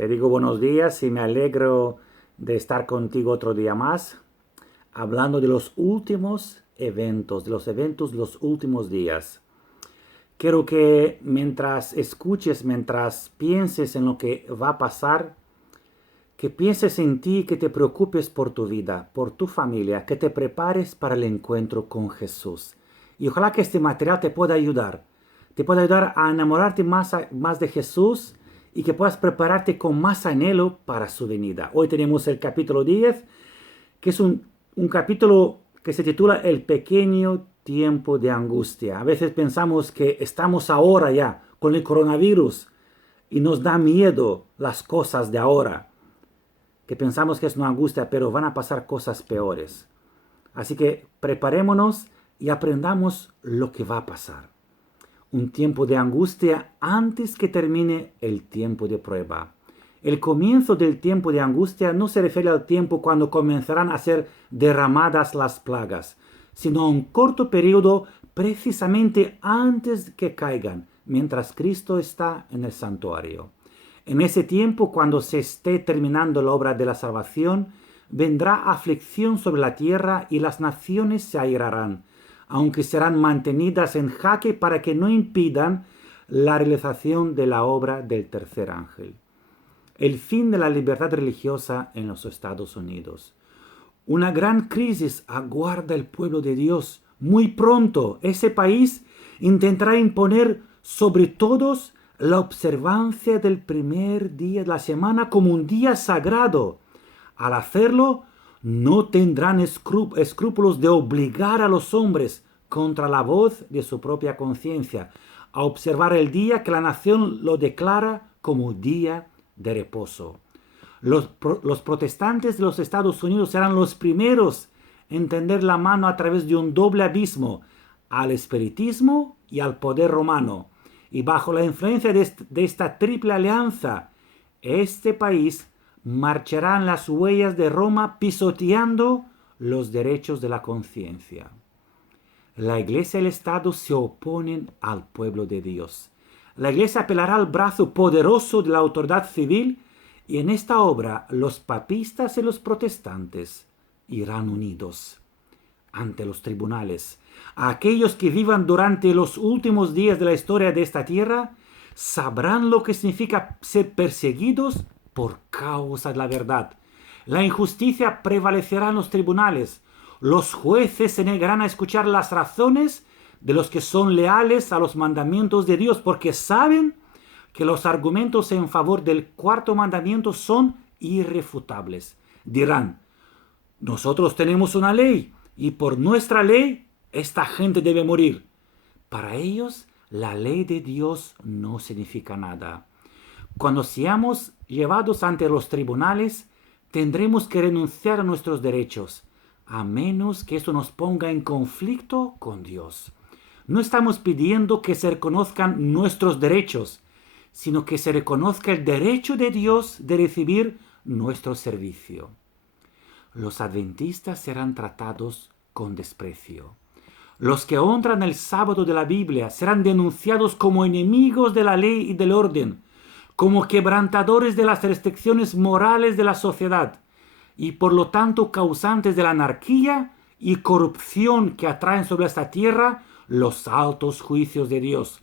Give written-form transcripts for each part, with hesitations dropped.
Te digo buenos días y me alegro de estar contigo otro día más, hablando de los últimos eventos, de los últimos días. Quiero que mientras escuches, mientras pienses en lo que va a pasar, que pienses en ti, que te preocupes por tu vida, por tu familia, que te prepares para el encuentro con Jesús. Y ojalá que este material te pueda ayudar a enamorarte más de Jesús y que puedas prepararte con más anhelo para su venida. Hoy tenemos el capítulo 10, que es un capítulo que se titula El pequeño tiempo de angustia. A veces pensamos que estamos ahora ya con el coronavirus y nos da miedo las cosas de ahora, que pensamos que es una angustia, pero van a pasar cosas peores. Así que preparémonos y aprendamos lo que va a pasar. Un tiempo de angustia antes que termine el tiempo de prueba. El comienzo del tiempo de angustia no se refiere al tiempo cuando comenzarán a ser derramadas las plagas, sino a un corto periodo precisamente antes que caigan, mientras Cristo está en el santuario. En ese tiempo, cuando se esté terminando la obra de la salvación, vendrá aflicción sobre la tierra y las naciones se airarán, aunque serán mantenidas en jaque para que no impidan la realización de la obra del tercer ángel. El fin de la libertad religiosa en los Estados Unidos. Una gran crisis aguarda el pueblo de Dios. Muy pronto ese país intentará imponer sobre todos la observancia del primer día de la semana como un día sagrado. Al hacerlo, no tendrán escrúpulos de obligar a los hombres, contra la voz de su propia conciencia, a observar el día que la nación lo declara como día de reposo. Los protestantes de los Estados Unidos serán los primeros en tender la mano a través de un doble abismo, al espiritismo y al poder romano. Y bajo la influencia de esta triple alianza, este país marchará en las huellas de Roma pisoteando los derechos de la conciencia. La Iglesia y el Estado se oponen al pueblo de Dios. La Iglesia apelará al brazo poderoso de la autoridad civil y en esta obra los papistas y los protestantes irán unidos ante los tribunales. A aquellos que vivan durante los últimos días de la historia de esta tierra sabrán lo que significa ser perseguidos por causa de la verdad. La injusticia prevalecerá en los tribunales. Los jueces se negarán a escuchar las razones de los que son leales a los mandamientos de Dios, porque saben que los argumentos en favor del cuarto mandamiento son irrefutables. Dirán: nosotros tenemos una ley y por nuestra ley esta gente debe morir. Para ellos, la ley de Dios no significa nada. Cuando seamos llevados ante los tribunales, tendremos que renunciar a nuestros derechos, a menos que eso nos ponga en conflicto con Dios. No estamos pidiendo que se reconozcan nuestros derechos, sino que se reconozca el derecho de Dios de recibir nuestro servicio. Los adventistas serán tratados con desprecio. Los que honran el sábado de la Biblia serán denunciados como enemigos de la ley y del orden, como quebrantadores de las restricciones morales de la sociedad y por lo tanto causantes de la anarquía y corrupción que atraen sobre esta tierra los altos juicios de Dios.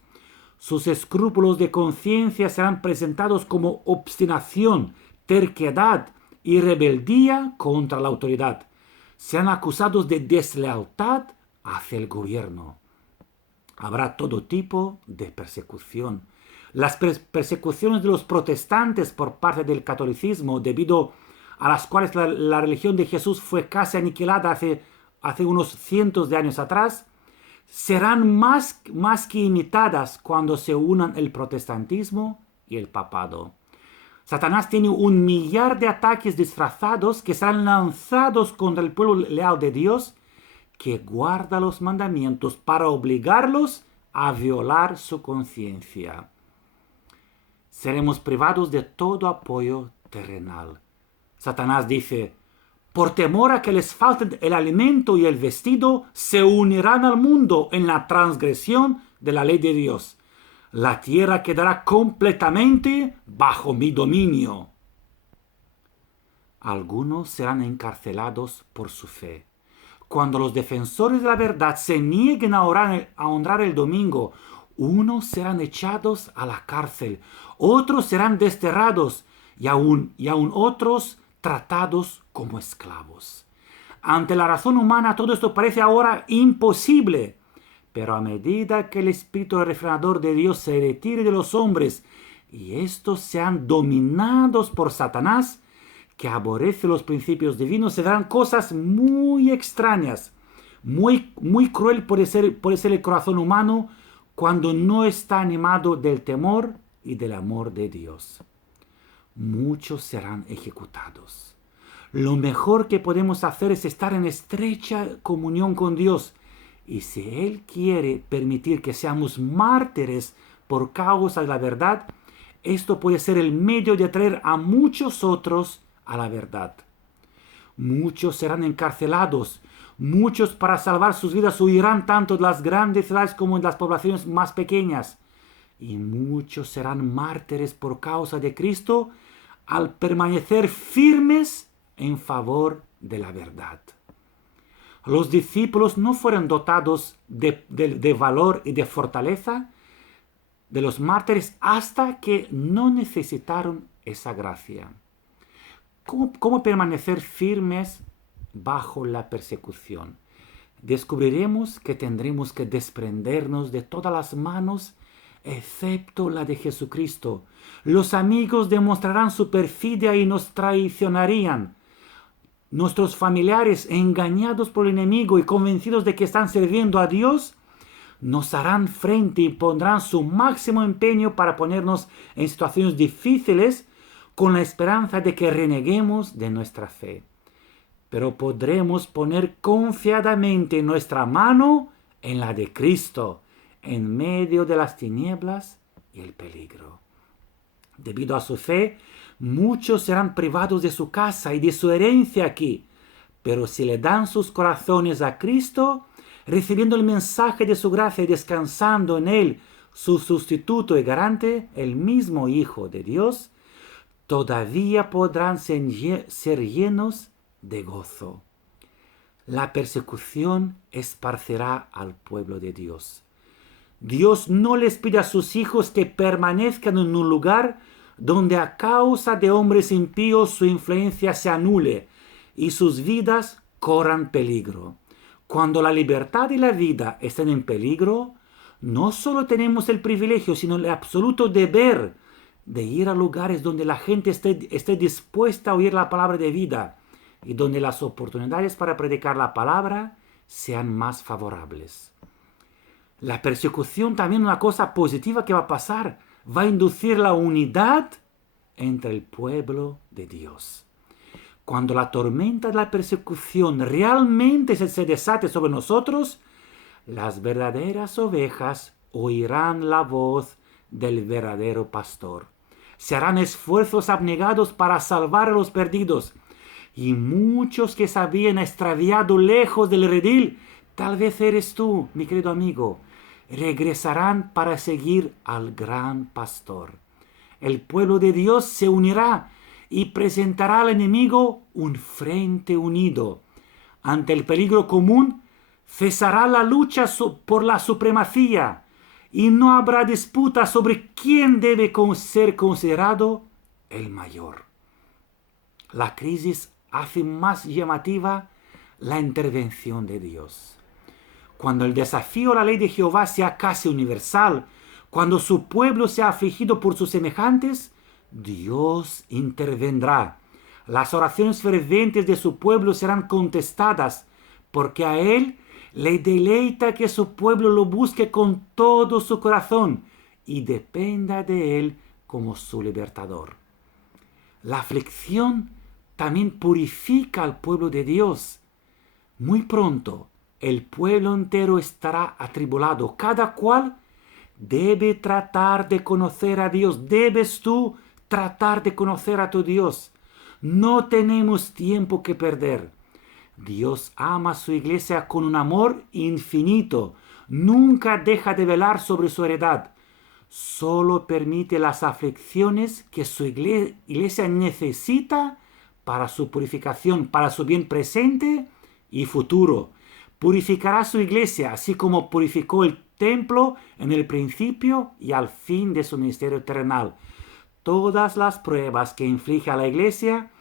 Sus escrúpulos de conciencia serán presentados como obstinación, terquedad y rebeldía contra la autoridad. Serán acusados de deslealtad hacia el gobierno. Habrá todo tipo de persecución. Las persecuciones de los protestantes por parte del catolicismo, debido a las cuales la religión de Jesús fue casi aniquilada hace unos cientos de años atrás, serán más que imitadas cuando se unan el protestantismo y el papado. Satanás tiene 1,000,000 de ataques disfrazados que serán lanzados contra el pueblo leal de Dios, que guarda los mandamientos para obligarlos a violar su conciencia. Seremos privados de todo apoyo terrenal. Satanás dice: por temor a que les falte el alimento y el vestido, se unirán al mundo en la transgresión de la ley de Dios. La tierra quedará completamente bajo mi dominio. Algunos serán encarcelados por su fe. Cuando los defensores de la verdad se nieguen a honrar el domingo, unos serán echados a la cárcel, otros serán desterrados y aún otros tratados como esclavos. Ante la razón humana todo esto parece ahora imposible, pero a medida que el Espíritu refrenador de Dios se retire de los hombres y estos sean dominados por Satanás, que aborrece los principios divinos, se darán cosas muy extrañas. Muy cruel puede ser el corazón humano cuando no está animado del temor y del amor de Dios. Muchos serán ejecutados. Lo mejor que podemos hacer es estar en estrecha comunión con Dios. Y si Él quiere permitir que seamos mártires por causa de la verdad, esto puede ser el medio de atraer a muchos otros a la verdad. Muchos serán encarcelados, muchos para salvar sus vidas huirán tanto de las grandes ciudades como de las poblaciones más pequeñas, y muchos serán mártires por causa de Cristo al permanecer firmes en favor de la verdad. Los discípulos no fueron dotados de valor y de fortaleza de los mártires hasta que no necesitaron esa gracia. ¿Cómo permanecer firmes bajo la persecución? Descubriremos que tendremos que desprendernos de todas las manos excepto la de Jesucristo. Los amigos demostrarán su perfidia y nos traicionarían. Nuestros familiares, engañados por el enemigo y convencidos de que están sirviendo a Dios, nos harán frente y pondrán su máximo empeño para ponernos en situaciones difíciles con la esperanza de que reneguemos de nuestra fe. Pero podremos poner confiadamente nuestra mano en la de Cristo, en medio de las tinieblas y el peligro. Debido a su fe, muchos serán privados de su casa y de su herencia aquí, pero si le dan sus corazones a Cristo, recibiendo el mensaje de su gracia y descansando en Él, su sustituto y garante, el mismo Hijo de Dios, todavía podrán ser llenos de gozo. La persecución esparcerá al pueblo de Dios. Dios no les pide a sus hijos que permanezcan en un lugar donde a causa de hombres impíos su influencia se anule y sus vidas corran peligro. Cuando la libertad y la vida están en peligro, no solo tenemos el privilegio, sino el absoluto deber de ir a lugares donde la gente esté dispuesta a oír la palabra de vida y donde las oportunidades para predicar la palabra sean más favorables. La persecución también es una cosa positiva que va a pasar. Va a inducir la unidad entre el pueblo de Dios. Cuando la tormenta de la persecución realmente se desate sobre nosotros, las verdaderas ovejas oirán la voz del verdadero pastor. Se harán esfuerzos abnegados para salvar a los perdidos. Y muchos que se habían extraviado lejos del redil, tal vez eres tú, mi querido amigo, regresarán para seguir al gran pastor. El pueblo de Dios se unirá y presentará al enemigo un frente unido. Ante el peligro común, cesará la lucha por la supremacía y no habrá disputa sobre quién debe ser considerado el mayor. La crisis hace más llamativa la intervención de Dios. Cuando el desafío a la ley de Jehová sea casi universal, cuando su pueblo sea afligido por sus semejantes, Dios intervendrá. Las oraciones fervientes de su pueblo serán contestadas, porque a Él le deleita que su pueblo lo busque con todo su corazón y dependa de Él como su libertador. La aflicción también purifica al pueblo de Dios. Muy pronto, el pueblo entero estará atribulado. Cada cual debe tratar de conocer a Dios. Debes tú tratar de conocer a tu Dios. No tenemos tiempo que perder. Dios ama a su iglesia con un amor infinito. Nunca deja de velar sobre su heredad. solo permite las aflicciones que su iglesia necesita para su purificación, para su bien presente y futuro. Purificará su iglesia, así como purificó el templo en el principio y al fin de su ministerio terrenal. Todas las pruebas que inflige a la iglesia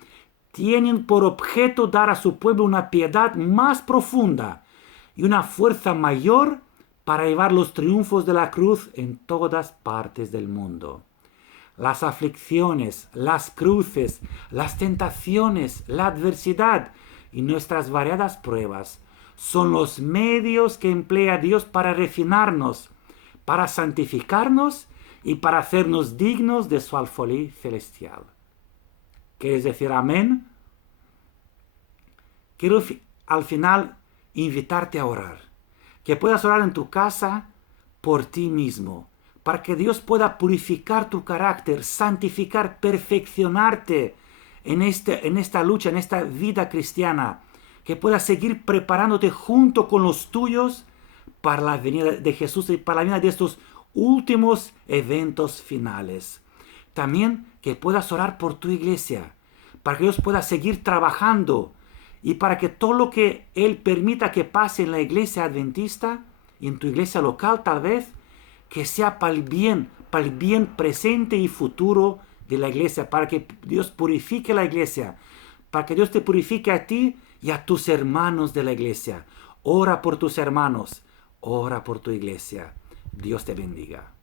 tienen por objeto dar a su pueblo una piedad más profunda y una fuerza mayor para llevar los triunfos de la cruz en todas partes del mundo. Las aflicciones, las cruces, las tentaciones, la adversidad y nuestras variadas pruebas son los medios que emplea Dios para refinarnos, para santificarnos y para hacernos dignos de su alfolí celestial. ¿Quieres decir amén? Quiero al final invitarte a orar. Que puedas orar en tu casa por ti mismo, para que Dios pueda purificar tu carácter, santificar, perfeccionarte en esta lucha, en esta vida cristiana. Que puedas seguir preparándote junto con los tuyos para la venida de Jesús y para la venida de estos últimos eventos finales. También que puedas orar por tu iglesia, para que Dios pueda seguir trabajando y para que todo lo que Él permita que pase en la iglesia adventista y en tu iglesia local tal vez, que sea para el bien presente y futuro de la iglesia, para que Dios purifique la iglesia, para que Dios te purifique a ti y a tus hermanos de la iglesia. Ora por tus hermanos, ora por tu iglesia. Dios te bendiga.